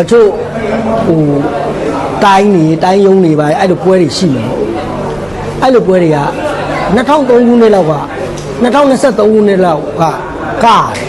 အချို့ဟိုတိုင်းနေတိုင်းယုံနေပါအဲ့လိုပွဲတွေရှိတယ်အဲ့လိုပွဲတွေက2003ခုနှစ်လောက်က2023ခုနှစ်လောက်ကကားတယ်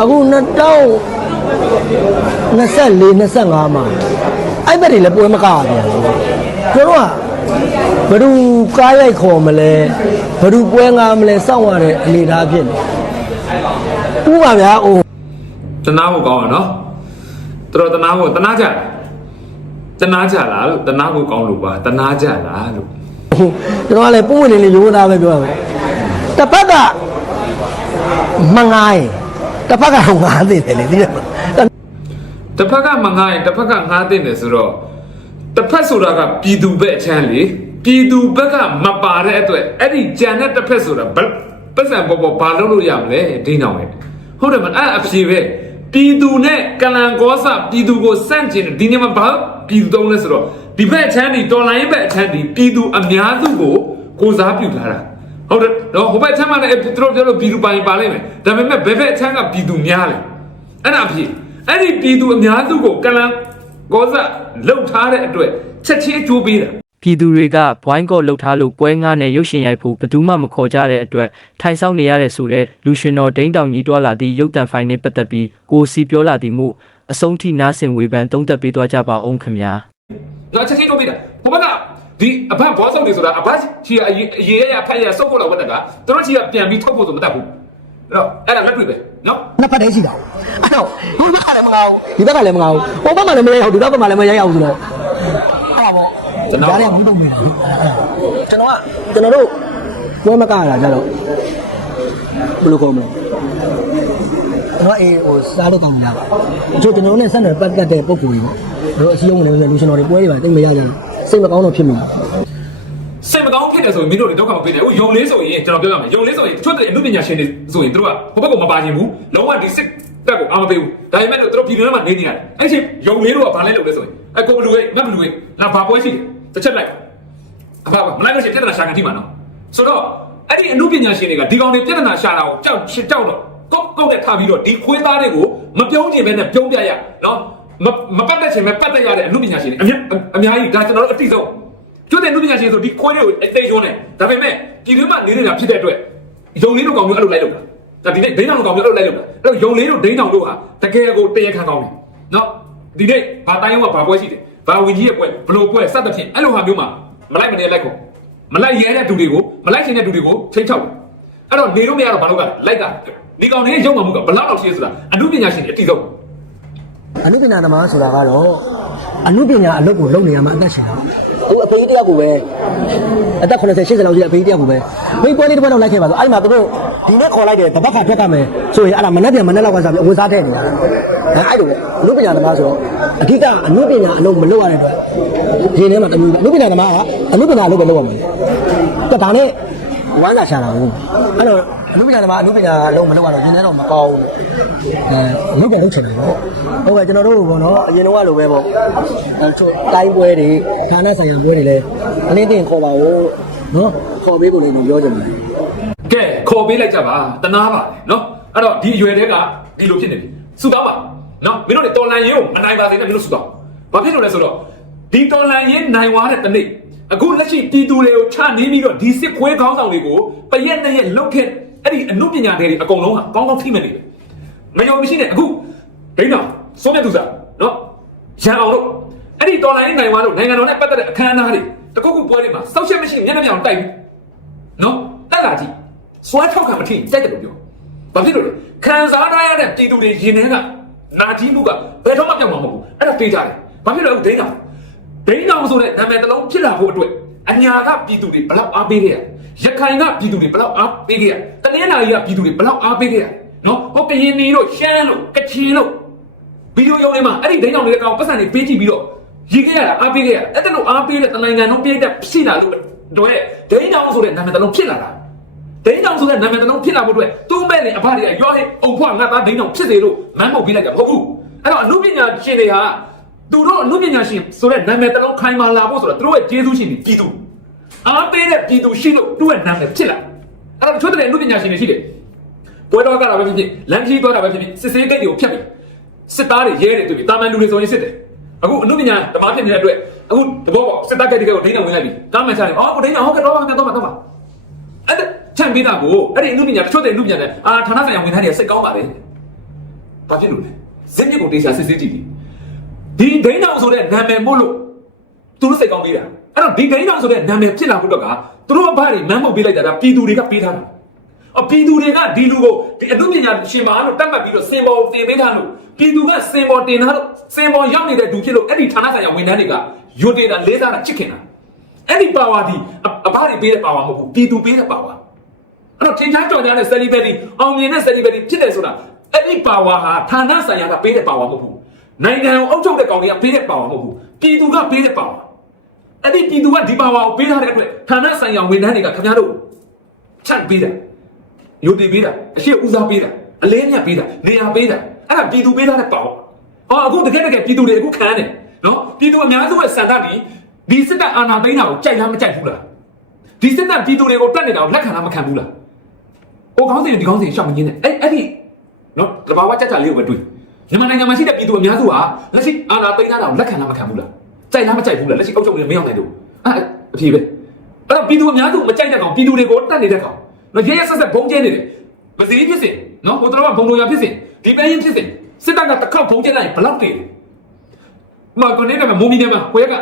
အခု2024 25မှာအဲ့ဘက်တွေလည်းပွဲမကားပြန်ဘူးကျွန်တော်ကဘယ်သူကားရိုက်ခေါ်မလဲဘယ်သူပွဲငါမလဲစောင့်ရတဲ့အနေအထားဖြစ်နေဥပါဗျာဟို တနာဖို့ကောင်းရနော်တော်တော်တနာဖို့တနာကြလားတနာကြလားလို့တနာဖို့ကောင်းလို့ပါတနာကြလားလို့ကျွန်တော်ကလည်းပုံဝင်နေနေရိုးသားပဲပြောရမယ်တစ်ဖက်ကမငိုင်းတစ်ဖက်ကငားသိတယ်လေဒီလိုတစ်ဖက်ကမငားရင်တစ်ဖက်ကငားတဲ့တယ်ဆိုတော့တစ်ဖက်ဆိုတာကပြည်သူဘက်အချမ်းလေပြည်သူဘက်ကမပါတဲ့အတွက်အဲ့ဒီကြံတဲ့တစ်ဖက်ဆိုတာဘယ်ပတ်စံပေါ်ပေါ်ဘာလုပ်လို့ရမလဲဒိန်းအောင်ပဲဟုတ်တယ်မအဲ့အဖြေပဲ ပြည်သူနဲ့ကလန်ကောစပြည်သူကိုစန့်ကျင်တယ်ဒီနေ့မှာဘာပြည်သူတုံးလဲဆိုတော့ဒီဘက်အချမ်းဒီတော်လိုင်းဘက်အချမ်းဒီပြည်သူအများစုကိုကိုစားပြုထားတာဟုတ်တယ်နော်ဟိုဘက်အချမ်းမှာလည်းသူတို့ပြောလို့ပြည်သူပိုင်ပါလိမ့်မယ်ဒါပေမဲ့ဘယ်ဘက်အချမ်းကပြည်သူများလဲအဲ့ဒါအဖြစ်အဲ့ဒီပြည်သူအများစုကိုကလန်ကောစလှုပ်ထားတဲ့အတွက်ချက်ချင်းကြိုးပေးတာ ပြည်သူတွေကဘွိုင်းကော့လှုပ်ထားလို့ပွဲငါးနဲ့ရုပ်ရှင်ရိုက်ဖို့ဘယ်သူမှမခေါ်ကြတဲ့အတွက်ထိုင်ဆောင်နေရတဲ့ဆိုတဲ့လူရှင်တော်ဒိန်းတောင်ကြီးတွာလာသည့်ရုပ်တံဖိုင်နဲ့ပတ်သက်ပြီးကိုစီပြောလာသည်မှုအဆုံးထိနားဆင်ဝေဖန်သုံးသပ်ပေးသွားကြပါအောင်ခင်ဗျာနော်ချက်ချင်းတော့ပြတာဟိုဘက်ကဒီအဘဘောဆောက်တွေဆိုတာအဘချီအရေးအရေးရဖက်ရစုပ်ဖို့လောက်ဝတ်တာကသူတို့ချီကပြန်ပြီးထုတ်ဖို့ဆိုမတတ်ဘူးအဲ့တော့အဲ့ဒါလက်တွေ့ပဲနော်နှစ်ဖက်တည်းရှိတာအဲ့တော့ဒီဘက်ကလည်းမငါဘူးဒီဘက်ကလည်းမငါဘူးဟိုဘက်မှာလည်းမရိုက်အောင်ဒီဘက်မှာလည်းမရိုက်အောင်ဆိုတော့အဲ့ဒါပေါ့ ကြားရဘူးတော့မေးတာကျွန်တော်ကကျွန်တော်တို့ပွဲမကားရတာကြတော့ဘယ်လိုကောမလဲကျွန်တော်အေးဟိုစားတော့ကောင်းလာပါအချို့ကျွန်တော်တို့နဲ့ဆက်နွယ်ပတ်သက်တဲ့ပုံကူတွေပေါ့တို့အစည်းအဝေးနဲ့လူရှင်တော်တွေပွဲတွေပါတိတ်မရကြဘူးစိတ်မကောင်းတော့ဖြစ်မိတယ်စိတ်မကောင်းဖြစ်တယ်ဆိုရင်မင်းတို့တွေဒုက္ခမပေးနဲ့ဟိုယုံလေးဆိုရင်ကျွန်တော်ပြောရမယ်ယုံလေးဆိုရင်တချို့တဲ့အမှုပညာရှင်တွေဆိုရင်တို့ကဟိုဘက်ကမပါခြင်းဘူးလုံးဝဒီစစ်တက်ကိုအာမပေးဘူးဒါပေမဲ့တို့ပြည်တွင်းမှာနေနေရတယ်အဲ့ဒီယုံလေးတို့ကဘာလဲလုပ်လဲဆိုရင်အကိုဘလူရဲ့ငါဘလူရဲ့လာဘာပွဲရှိတယ် တစ်ချက်လိုက်အဖမလိုက်လို့ရှိရင်ပြဿနာရှာကန်တိမှာနော်ဆိုတော့အဲ့ဒီအမှုပညာရှင်တွေကဒီကောင်တွေပြဿနာရှာတာကိုကြောက်ရှစ်ကြောက်တော့ကောက်ကောက်တဲ့ထားပြီးတော့ဒီခွေးသားတွေကိုမပြုံးခြင်းပဲနဲ့ပြုံးပြရနော်မမပတ်သက်ခြင်းပဲပတ်သက်ရတဲ့အမှုပညာရှင်တွေအများအများကြီးဒါကျွန်တော်တို့အတိဆုံးကျွတ်တဲ့လူပညာရှင်ဆိုဒီခွေးတွေကိုအသိရုံးနေဒါပေမဲ့ဒီလိုမှနေနေတာဖြစ်တဲ့အတွက်ယုံလေးတို့ကောင်မျိုးအဲ့လိုလိုက်လို့ဒါဒီနေ့ဒိန်းအောင်ကောင်မျိုးအဲ့လိုလိုက်လို့အဲ့တော့ယုံလေးတို့ဒိန်းအောင်တို့ဟာတကယ်ကိုတရခံကောင်းတယ်နော်ဒီနေ့ဘာတိုင်းရောဘာပွဲရှိတယ် ဘာဝင်ကြီးရဲ့ပွဲဘလို့ပွဲစသဖြင့်အဲ့လိုဟာမျိုးမှာမလိုက်မနေလိုက်ခေါ်မလိုက်ရဲတဲ့သူတွေကိုမလိုက်ရှင်တဲ့သူတွေကိုချိန်ချောက်အဲ့တော့နေလို့မရတော့ဘာလို့ကလိုက်ကဒီကောင်လေးရုံမှမှုကဘလောက်တော့ရှိရဆိုတာအမှုပညာရှင်တွေအတိဆုံးအနုပညာသမားဆိုတာကတော့အနုပညာအလုပ်ကိုလုပ်နေရမှာအသက်ရှင်တာဟိုအ ဖေကြီးတယောက်ကိုပဲအသက်80 80လောက်ရှိတဲ့အဖေကြီးတယောက်ကိုပဲမိပွဲလေးတစ်ပွဲတော့လိုက်ခဲ့ပါဆိုအဲ့ဒီမှာသူတို့ဒီနေ့ခေါ်လိုက်တယ်တပတ်ခါထွက်ကမယ်ဆိုရင်အဲ့ဒါမနေ့ပြန်မနေ့လောက်ကစားပြီးအဝတ်စားထည့်နေတာအဲ့အဲ့လိုပဲအနုပညာသမားဆိုတော့အဓိကအနုပညာအလုပ်မလုပ်ရတဲ့အတွက်ဒီထဲမှာတမျိုးအနုပညာသမားကအနုပညာအလုပ်ပဲလုပ်ရမှာတက်ဒါနဲ့ ဝမ်းစာရှာတာဟုတ်အဲ့တော့အနုပညာသမားအနုပညာအလုပ်မလုပ်ရတော့ဒီနေ့တော့မကောင်းဘူးအဲလုပ်ပြန်လုပ်ချင်တယ်ပေါ့ဟုတ်ကဲ့ကျွန်တော်တို့ဘောနော်အရင်တော့လိုပဲပေါ့အဲချို့တိုင်းပွဲတွေဌာနဆိုင်ရာပွဲတွေလည်းအနည်းတင်ခေါ်ပါဦးနော်ခေါ်ပေးဖို့လည်းပြောကြတယ်ကဲခေါ်ပေးလိုက်ကြပါတနာပါနော်အဲ့တော့ဒီအရွယ်တွေကဒီလိုဖြစ်နေပြီစုတောင်းပါနော်မင်းတို့တွေတော်လန်ရေးကိုအနိုင်ပါစေနဲ့မင်းတို့စုတောင်းဘာဖြစ်လို့လဲဆိုတော့ဒီတော်လန်ရေးနိုင်သွားတဲ့တနေ့ အခုလက်ရှိပြည်သူတွေကိုချနေပြီးတော့ဒီစစ်ခွေးခေါင်းဆောင်တွေကိုပရက်နဲ့ရက်လုတ်ခဲ့အဲ့ဒီအမှုပညာတွေအကုန်လုံးဟာကောင်းကောင်းထိမဲ့နေတယ်မယုံမရှိနဲ့အခုဒိန်းတော်စိုးမြတ်သူစားနော်ရန်အောင်လို့အဲ့ဒီတော်လန်ရေးနိုင်သွားလို့နိုင်ငံတော်နဲ့ပတ်သက်တဲ့အခမ်းအနားတွေတကုတ်ကုပွဲတွေမှာစောက်ချက်မရှိမျက်နှာပြောင်တိုက်ပြီးနော်တက်လာကြည့်စွာထောက်ခံမထင်တိုက်တယ်လို့ပြောဘာဖြစ်လို့လဲခံစားရရတဲ့ပြည်သူတွေရင်ထဲကနာကြီးမှုကဘယ်တော့မှပြောင်းမှာမဟုတ်ဘူးအဲ့ဒါသိကြတယ်ဘာဖြစ်လို့လဲဒိန်းတော် ဒိန်းတော်ဆိုတဲ့နာမည်တစ်လုံးဖြစ်လာဖို့အတွက်အညာကပြည်သူတွေဘလောက်အားပေးခဲ့ရရခိုင်ကပြည်သူတွေဘလောက်အားပေးခဲ့ရတနင်္လာရီကပြည်သူတွေဘလောက်အားပေးခဲ့ရနော်ဟောကရင်နီတို့ရှမ်းလို့ကချင်လို့ဗီဒီယိုရုံးထဲမှာအဲ့ဒီဒိန်းတော်တွေကောင်ပတ်စံတွေပေးကြည့်ပြီးတော့ရေးခဲ့ရတာအားပေးခဲ့ရအဲ့ဒါလို့အားပေးတဲ့တနိုင်ငံလုံးပြည့်တဲ့ဖြစ်လာလို့တော့ဒိန်းတော်ဆိုတဲ့နာမည်တစ်လုံးဖြစ်လာတာဒိန်းတောင်ဆိုတဲ့နာမည်တစ်လုံးဖြစ်လာဖို့အတွက်သူ့မဲ့နေအဖတွေကရွာဟဲ့အုံဖွားငါသားဒိန်းတောင်ဖြစ်စေလို့မန်းပုတ်ပေးလိုက်တာမဟုတ်ဘူးအဲ့တော့အမှုပညာရှင်တွေဟာ သူတို့အမှုပညာရှင်ဆိုတဲ့နာမည်တစ်လုံးခိုင်မာလာဖို့ဆိုတော့သူတို့ရဲ့ကျေးဇူးရှင်တွေပြည်သူအားပေးတဲ့ပြည်သူရှိလို့သူ့ရဲ့နာမည်ဖြစ်လာအဲ့တော့ချို့တဲ့အမှုပညာရှင်တွေရှိတယ်ပွဲတော်ကတာပဲဖြစ်ဖြစ်လမ်းကြီးသွားတာပဲဖြစ်ဖြစ်စစ်စေးဂိတ်တွေကိုဖြတ်ပြီးစစ်သားတွေရဲတယ်တွေ့ပြီတာမန်လူတွေဆိုရင်စစ်တယ်အခုအမှုပညာဓမ္မဖြစ်နေတဲ့အတွက်အခုတဘောပေါ့စစ်သားကတည်းကကိုဒိန်းအောင်ဝင်လိုက်ပြီကားမှန်ချတယ်အော်ကိုဒိန်းအောင်ဟုတ်ကဲ့တော့ပါတော့ပါတော့ပါအဲ့ဒါချန်ပေးတာကိုအဲ့ဒီအမှုပညာတချို့တဲ့အမှုပညာနဲ့အာဌာနဆိုင်ရာဝန်ထမ်းတွေကစိတ်ကောင်းပါလေဘာဖြစ်လို့လဲဇင်းမြစ်ကိုတေချာစစ်စစ်ကြည့် ဒီဒိန်းအောင်ဆိုတဲ့နာမည်မို့လို့သူတို့စိတ်ကောင်းပေးတာအဲ့တော့ဒီဒိန်းအောင်ဆိုတဲ့နာမည်ဖြစ်လာဖို့တော့ကသူတို့ဘာတွေနမ်းမှုတ်ပေးလိုက်တာကပြည်သူတွေကပေးထားတာအပြည်သူတွေကဒီလူကိုဒီအမှုပညာရှင်ပါလို့တတ်မှတ်ပြီးတော့စင်ပေါ်တင်ပေးထားလို့ပြည်သူကစင်ပေါ်တင်ထားလို့စင်ပေါ်ရောက်နေတဲ့သူဖြစ်လို့အဲ့ဒီဌာနဆိုင်ရာဝန်ထမ်းတွေကယွတ်နေတာလေးစားတာချစ်ခင်တာအဲ့ဒီပါဝါဒီအအဘတွေပေးတဲ့ပါဝါမဟုတ်ဘူးပြည်သူပေးတဲ့ပါဝါအဲ့တော့ထင်ရှားကြော်ကြားတဲ့ celebrity အောင်မြင်တဲ့ celebrity ဖြစ်တယ်ဆိုတာအဲ့ဒီပါဝါဟာဌာနဆိုင်ရာကပေးတဲ့ပါဝါမဟုတ်ဘူး နိုင်ငံကိုအုပ်ချုပ်တဲ့ကောင်တွေကပေးတဲ့ပါဝါမဟုတ်ဘူးပြည်သူကပေးတဲ့ပါဝါအဲ့ဒီပြည်သူကဒီပါဝါကိုပေးထားတဲ့အတွက်ဌာနဆိုင်ရာဝန်ထမ်းတွေကခင်ဗျားတို့ချန့်ပေးတယ်ယုတ်တည်ပေးတာအရှိဦးစားပေးတာအလဲမြတ်ပေးတာနေရာပေးတာအဲ့ဒါပြည်သူပေးတာတဲ့ပေါ့ဟောအခုတကယ်တကယ်ပြည်သူတွေအခုခံရတယ်နော်ပြည်သူအများစုရဲ့စံတတ်ဒီဒီစစ်တပ်အာဏာသိမ်းတာကိုကြိုက်လားမကြိုက်ဘူးလားဒီစစ်တပ်ပြည်သူတွေကိုတတ်နေတာကိုလက်ခံလားမခံဘူးလားဟိုကောင်းစီဒီကောင်းစီရှောက်မင်းနဲ့အဲ့အဲ့ဒီနော်တဘာဝကြကြလေးကိုပဲတွေ့ မြန်မာနိုင်ငံမှာရှိတဲ့ပြည်သူအများစုဟာလက်ရှိအာဏာသိမ်းတာကိုလက်ခံလားမခံဘူးလားကြိုက်လားမကြိုက်ဘူးလားလက်ရှိအုပ်ချုပ်နေမရောက်နိုင်ဘူးအဲ့အဖြစ်ပဲအဲ့တော့ပြည်သူအများစုမကြိုက်တဲ့ကောင်ပြည်သူတွေကိုတတ်နေတဲ့ကောင်နော်ရဲရဲဆက်ဆက်ဘုံကျဲနေတယ်မစည်းဖြစ်စဉ်နော်ဟိုတော့ကဘုံတော်ရဖြစ်စဉ်ဒီပဲရင်ဖြစ်စဉ်စစ်တပ်ကတစ်ခေါက်ဘုံကျဲလိုက်ရင်ဘယ်လောက်တည်လဲမကနေတယ်မုံမီနေမှာခွဲက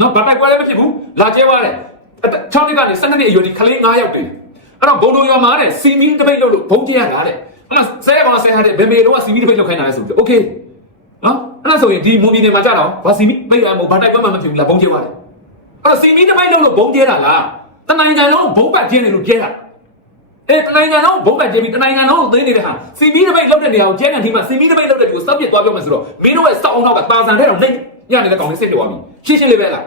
နော်ဘာတိုက်ကွဲလည်းမဖြစ်ဘူးလာကျဲသွားတယ်6နှစ်ကနေ12နှစ်အရွယ်ဒီကလေး9ယောက်တည်အဲ့တော့ဘုံတော်ရမှာတဲ့စီမီတပိတ်လို့လို့ဘုံကျဲရတာတဲ့ အဲ့တော့ဆဲရကောင်ဆဲထားတဲ့ဘေဘေလုံးကစီမီတစ်ပိတ်လောက်ခိုင်းတာလဲဆိုပြီး okay နော်အဲ့ဒါဆိုရင်ဒီမွန်ပြည်နယ်မှာကြတော့ဘာစီမီပိတ်ရမို့ဘာတိုက်ပွဲမှမဖြစ်ဘူးလားဘုံကျဲသွားတယ်အဲ့တော့စီမီတစ်ပိတ်လောက်လို့ဘုံကျဲတာလားတနိုင်ငံလုံးဘုံပတ်ကျဲနေလို့ကျဲတာအဲတနိုင်ငံလုံးဘုံပတ်ကျဲပြီးတနိုင်ငံလုံးကိုသိနေတဲ့ဟာစီမီတစ်ပိတ်လောက်တဲ့နေရာကိုကျဲနေဒီမှာစီမီတစ်ပိတ်လောက်တဲ့ဒီကိုစောက်ပြစ်သွားပြောမယ်ဆိုတော့မင်းတို့ရဲ့စောက်အောင်တော့ကတာဆန်ထဲတော့လက်ညနေတဲ့ကောင်လေးစစ်ပြသွားပြီရှင်းရှင်းလေးပဲလား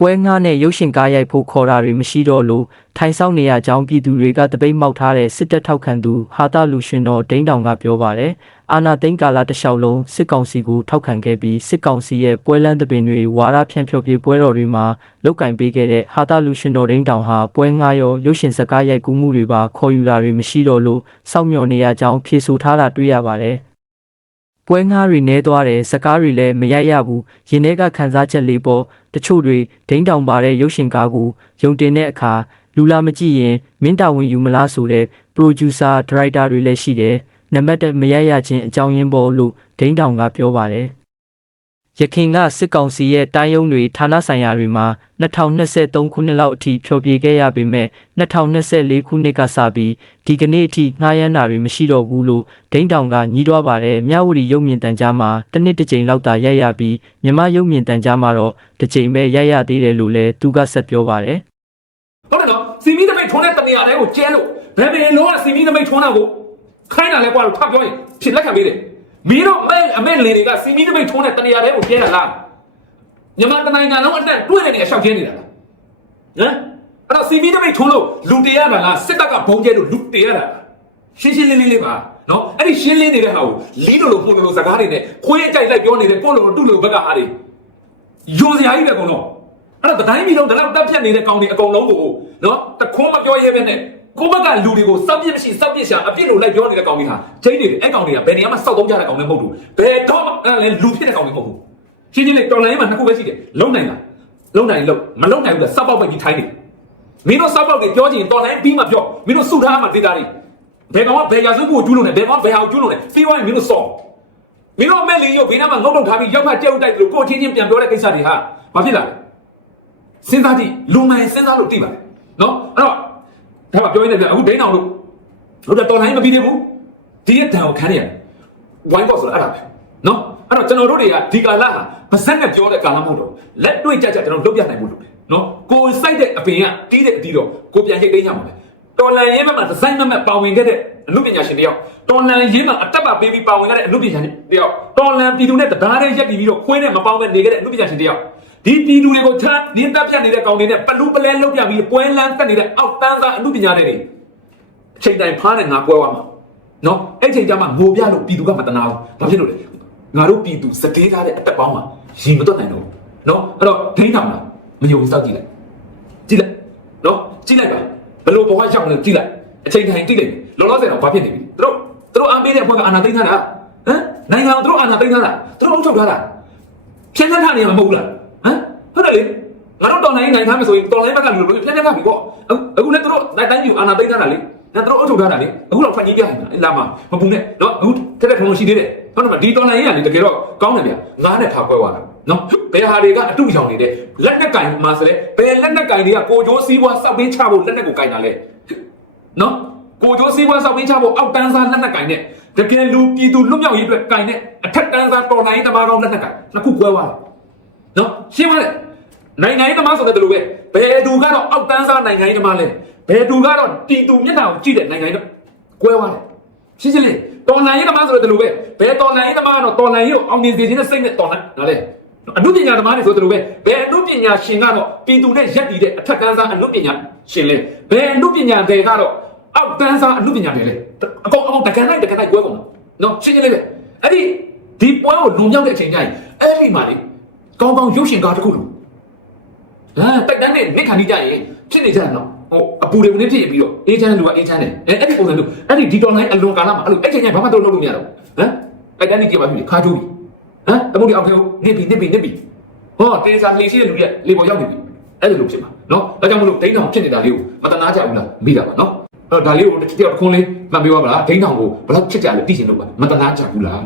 ပွဲငှားနဲ့ရုပ်ရှင်ကားရိုက်ဖို့ခေါ်တာတွေမရှိတော့လို့ထိုင်ဆောင်နေရကြောင်းပြည်သူတွေကတပိတ်မောက်ထားတဲ့စစ်တပ်ထောက်ခံသူဟာတာလူရှင်တော်ဒိန်းတောင်ကပြောပါတယ်။အာနာသိန်းကာလတစ်လျှောက်လုံးစစ်ကောင်စီကိုထောက်ခံခဲ့ပြီးစစ်ကောင်စီရဲ့ပွဲလန်းသပင်တွေဝါရဖြန့်ဖြောပြေပွဲတော်တွေမှာလုတ်ကင်ပေးခဲ့တဲ့ဟာတာလူရှင်တော်ဒိန်းတောင်ဟာပွဲငှားရောရုပ်ရှင်စကားရိုက်ကူးမှုတွေပါခေါ်ယူတာတွေမရှိတော့လို့စောင့်မျှော်နေရကြောင်းဖြေဆိုထားတာတွေ့ရပါတယ်။ပွဲငှားတွေနဲသွားတယ်စကားတွေလည်းမရိုက်ရဘူးရင်ထဲကခန်းစားချက်လေးပေါ်တ ချို့တွေဒိန်းတောင်ပါတဲ့ရုပ်ရှင်ကားကိုယုံတင်တဲ့အခါလူလာမကြည့်ရင်မင်းတာဝန်ယူမလားဆိုတဲ့ producer director တွေလည်းရှိတယ်နံပါတ်1မရိုက်ရခြင်းအကြောင်းရင်းပေါ်လို့ဒိန်းတောင်ကပြောပါတယ် ရခင်ကစစ်ကောင်စီရဲ့တိုင်းရုံးတွေဌာနဆိုင်ရာတွေမှာ2023ခုနှစ်လောက်အထိဖျော်ဖြေခဲ့ရပေမဲ့2024ခုနှစ်ကစပြီးဒီကနေ့အထိငှားရမ်းတာတွေမရှိတော့ဘူးလို့ဒိန်းတောင်ကညီးတွားပါတယ်မြဝတီရုပ်မြင်တန်ကြားမှာတစ်နှစ်တစ်ကြိမ်လောက်သာရိုက်ရပြီးမြမရုပ်မြင်တန်ကြားမှာတော့တစ်ကြိမ်ပဲရိုက်ရသေးတယ်လို့လည်းသူကဆက်ပြောပါတယ်ဟုတ်တယ်နော်စီမီတပိတ်ထုံးတဲ့တနေရာတွေကိုကျဲလို့ဘယ်ဘယ်လုံးကစီမီတပိတ်ထုံးတာကိုခိုင်းတာလဲကွာလို့ထပ်ပြောရင်ဖြစ်လက်ခံပေးတယ် မင်းတို့မဲအမဲလေတွေကစီမီတပိတ်ထုံးတဲ့တနေရာတွေကိုကျဲရလားမြန်မာတနိုင်ငံလုံးအတက်တွေ့တဲ့နေရာရှောက်ကျဲနေတာလားဟမ်အဲ့တော့စီမီတပိတ်ထုံးလို့လူတရတာလားစစ်တပ်ကဘုံကျဲလို့လူတရတာလားရှင်းရှင်းလင်းလင်းလေးပါနော်အဲ့ဒီရှင်းလင်းနေတဲ့ဟာကိုလီးလို့လို့ပုံလို့စကားတွေနဲ့ခွေးအကြိုက်လိုက်ပြောနေတဲ့ကိုလိုတူလိုဘက်ကဟာတွေယိုစရာကြီးပဲကောင်တော့အဲ့တော့တိုင်းပြည်လုံးဒီလောက်တက်ဖြတ်နေတဲ့ကောင်တွေအကုန်လုံးကိုနော်တခွန်းမပြောရဲပဲနဲ့ ကိုဘက်ကလူတွေကိုစောက်ပြစ်မရှိစောက်ပြစ်ရှာအပြစ်လို့လိုက်ပြောနေတဲ့ကောင်တွေဟာချိန်နေတယ်အဲ့ကောင်တွေကဘယ်နေရာမှာစောက်သုံးကြတဲ့ကောင်တွေမဟုတ်ဘူးဘယ်တော့မှအဲ့လည်းလူဖြစ်တဲ့ကောင်တွေမဟုတ်ဘူးရှင်းရှင်းလေးတော်လိုင်းမှာနှစ်ခုပဲရှိတယ်လုံနိုင်လားလုံနိုင်လို့မလုံနိုင်ဘူးလားစောက်ပေါက်ပဲကြီးထိုင်းနေမင်းတို့စောက်ပေါက်တွေပြောချင်တော်လိုင်းပြီးမှပြောမင်းတို့စုထားမှဒေတာတွေဘယ်ကောင်ကဘယ်ရာစုကိုကျူးလို့လဲဘယ်ကောင်ဘယ်ဟာကိုကျူးလို့လဲပြီးသွားရင်မင်းတို့စော်မင်းတို့မဲ့လီရုပ်ဘေးနားမှာငုတ်တုတ်ထားပြီးရောက်ခကြက်ဥတိုက်လို့ကိုချင်းချင်းပြန်ပြောတဲ့ကိစ္စတွေဟာဘာဖြစ်လာလဲစဉ်းစားကြည့်လူမိုင်စဉ်းစားလို့သိပါတယ်နော်အဲ့တော့ ဒါမှပြောရင်းနဲ့ပြန်အခုဒိန်းအောင်လို့တို့တော့တော်လိုင်းမပြီးသေးဘူးဒီရဲ့တန်ကိုခန်းရတယ်ဝိုင်းပေါ့ဆိုတာအဲ့ဒါပဲနော်အဲ့တော့ကျွန်တော်တို့တွေကဒီကာလဟာပါဇက်နဲ့ပြောတဲ့ကာလမဟုတ်တော့လက်တွေ့ကြကြကျွန်တော်လုပ်ပြနိုင်ဖို့လုပ်တယ်နော်ကိုယ်စိုက်တဲ့အပင်ကတီးတဲ့အတီးတော့ကိုပြန်ရိတ်သိမ်းရမှာပဲတော်လန်ရေးဘက်မှာဒီဇိုင်းမမတ်ပါဝင်ခဲ့တဲ့အမှုပညာရှင်တယောက်တော်လန်ရေးမှာအတက်ပါပေးပြီးပါဝင်ခဲ့တဲ့အမှုပညာရှင်တယောက်တော်လန်ပြည်သူနဲ့တရားနဲ့ရက်တည်ပြီးတော့ခွေးနဲ့မပေါင်းပဲနေခဲ့တဲ့အမှုပညာရှင်တယောက် ဒီပြည်သူတွေကိုချမ်းနင်းတက်ပြတ်နေတဲ့ကောင်တွေနဲ့ပလူပလဲလောက်ပြပြီးပွဲလန်းတက်နေတဲ့အောက်တန်းသားအမှုပညာတွေတွေအချိန်တိုင်းဖားနဲ့ငါပွဲသွားမှာနော်အဲ့ချိန်ကျမှငိုပြလို့ပြည်သူကမတနာဘူးဘာဖြစ်လို့လဲငါတို့ပြည်သူစတေးထားတဲ့အတက်ပေါင်းမှာရင်မတွက်နိုင်တော့ဘူးနော်အဲ့တော့ဒိန်းထောင်တာမယုံစောက်ကြည့်လိုက်ကြည့်လိုက်နော်ကြည့်လိုက်ပါဘယ်လိုဘဝရောက်လဲကြည့်လိုက်အချိန်တိုင်းကြည့်လိုက်လောလောဆယ်တော့ဘာဖြစ်နေပြီသူတို့သူတို့အားပေးတဲ့ဘက်ကအာနာသိမ်းထားတာဟမ်နိုင်ငံကိုသူတို့အာဏာသိမ်းထားတာသူတို့အုပ်ချုပ်ထားတာဖြန်းဖြန်းထားနေမှာမဟုတ်ဘူးလား ဟမ်ဟုတ်တယ်လေငါတို့တော်လိုင်းနိုင်ထားမယ်ဆိုရင်တော်လိုင်းဘက်ကလူတွေဖြန်းဖြန်းထားပြီပေါ့အခုအခုလည်းသူတို့တိုင်းတိုင်းပြည်အာဏာသိမ်းထားတာလေဒါသူတို့အုပ်ချုပ်ထားတာလေအခုတော့ဖန်ကြီးပြနေတာလာမှာမပူနဲ့နော်အခုထက်ထက်ထုံထုံရှိသေးတယ်ဟုတ်တယ်မဒီတော်လိုင်းရလေတကယ်တော့ကောင်းတယ်ဗျငါးနဲ့ထားခွဲသွားတာနော်ဘယ်ဟာတွေကအတုရောင်နေတဲ့လက်နဲ့ကင်မှာဆိုလဲဘယ်လက်နဲ့ကင်တွေကကိုကြိုးစည်းပွားစောက်ပေးချဖို့လက်နဲ့ကိုကင်တာလဲနော်ကိုကြိုးစည်းပွားစောက်ပေးချဖို့အောက်တန်းစားလက်နဲ့ကင်တဲ့တကယ်လူပြည်သူလွတ်မြောက်ရေးအတွက်ကင်တဲ့အထက်တန်းစားတော်လိုင်းတမားကောင်းလက်နဲ့ကင်နှစ်ခုကွဲသွားတယ်နော်ရှင်းပါလေ နိုင်ငံရေးသမားဆိုတဲ့လိုပဲဘယ်သူကတော့အောက်တန်းစားနိုင်ငံရေးသမားလဲဘယ်သူကတော့တီတူမျက်နှာကိုကြည့်တဲ့နိုင်ငံရေးတော့ကွဲသွားတယ်ရှင်းရှင်းလေးတော်လှန်ရေးသမားဆိုတဲ့လိုပဲဘယ်တော်လှန်ရေးသမားကတော့တော်လှန်ရေးကိုအောင်မြင်စေခြင်းနဲ့စိတ်နဲ့တော်လှန်နားလေအမှုပညာသမားတွေဆိုတဲ့လိုပဲဘယ်အမှုပညာရှင်ကတော့ပြည်သူနဲ့ရက်တည်တဲ့အထက်ကန်းစားအမှုပညာရှင်လဲဘယ်အမှုပညာတွေကတော့အောက်တန်းစားအမှုပညာတွေလဲအကောင်အကောင်တကန်လိုက်တကန်လိုက်ကွဲကုန်တာနော်ရှင်းရှင်းလေးပဲအဲ့ဒီဒီပွဲကိုလုံမြောက်တဲ့အချိန်ကျရင်အဲ့ဒီမှာလေကောင်းကောင်းရုပ်ရှင်ကားတစ်ခုလိုဟမ် တိုက်တန်းနဲ့နိခါနီးကြရင်ဖြစ်နေကြတယ်နော်ဟိုအပူတွေဝင်ဖြစ်ပြီးတော့အေးချမ်းလူကအေးချမ်းတယ်အဲအဲ့ဒီပုံစံမျိုးအဲ့ဒီဒီတော်လိုင်းအလွန်ကာလမှာအဲ့လိုအဲ့ချိန်ကျရင်ဘာမှတော့လုပ်လို့မရတော့ဟမ်တိုက်တန်းကြီးကြည့်ပါပြီခါကျိုးပြီဟမ်တမို့ဒီအောင်ပြောနေပြီနေပြီနေပြီဟောတေးစာလေးရှိတဲ့လူတွေကလေပေါ်ရောက်နေပြီအဲ့လိုဖြစ်မှာနော်ဒါကြောင့်မလို့ဒိန်းတောင်ဖြစ်နေတာလေးကိုမတနာကြဘူးလားမိတာပါနော်အဲ့ဒါလေးကိုတစ်ချက်တစ်ခွန်းလေးမှတ်ပေးပါမလားဒိန်းတောင်ကိုဘယ်လောက်ချစ်ကြလဲသိချင်လို့ပါမတနာကြဘူးလား